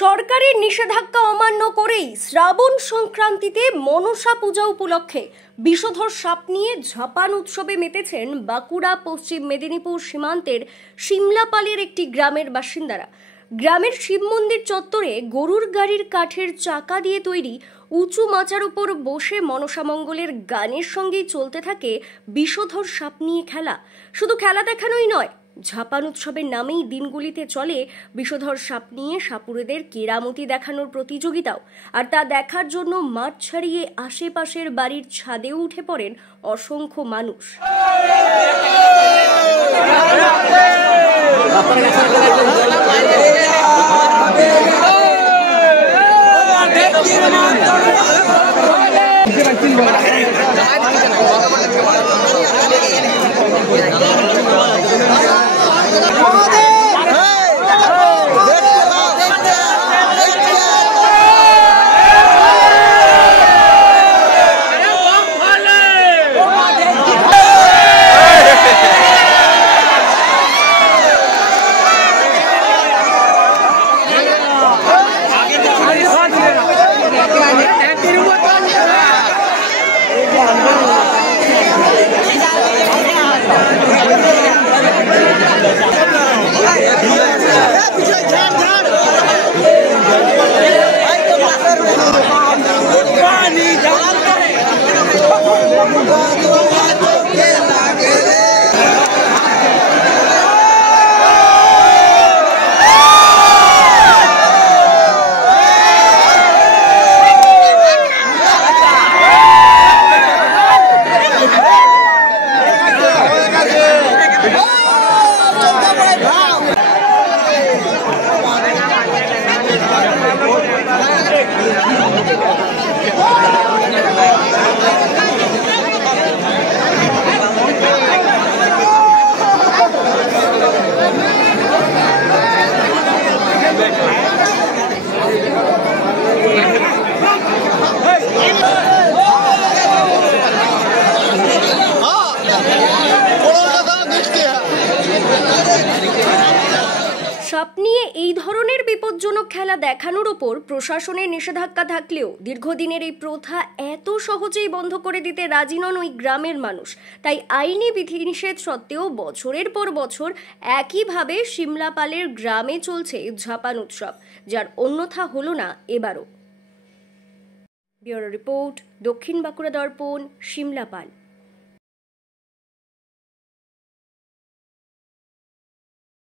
সরকারের নিষেধাজ্ঞা অমান্য করেই শ্রাবণ সংক্রান্তিতে মনসা পূজা উপলক্ষে বিষধর সাপ নিয়ে ঝাপান উৎসবে মেতেছেন বাঁকুড়া পশ্চিম মেদিনীপুর সীমান্তের শিমলাপালের একটি গ্রামের বাসিন্দারা। গ্রামের শিব মন্দির চত্বরে গরুর গাড়ির কাঠের চাকা দিয়ে তৈরি উঁচু মাচার উপর বসে মনসামঙ্গলের গানের সঙ্গেই চলতে থাকে বিষধর সাপ নিয়ে খেলা। শুধু খেলা দেখানোই নয়, ঝাপান উৎসবের নামেই দিনগুলিতে চলে বিষধর সাপ নিয়ে সাপুড়েদের কেরামতি দেখানোর প্রতিযোগিতাও। আর তা দেখার জন্য মাঠ ছাড়িয়ে আশেপাশের বাড়ির ছাদেও উঠে পড়েন অসংখ্য মানুষ। সাপ নিয়ে এই ধরনের বিপজ্জনক খেলা দেখানোর ওপর প্রশাসনের নিষেধাজ্ঞা থাকলেও দীর্ঘদিনের এই প্রথা এত সহজেই বন্ধ করে দিতে রাজি নন ওই গ্রামের মানুষ। তাই আইনি বিধিনিষেধ সত্ত্বেও বছরের পর বছর একইভাবে শিমলাপালের গ্রামে চলছে ঝাপান উৎসব, যার অন্যথা হলো না এবারও। ব্যুরো রিপোর্ট, দক্ষিণ বাঁকুড়া দর্পণ, শিমলাপাল।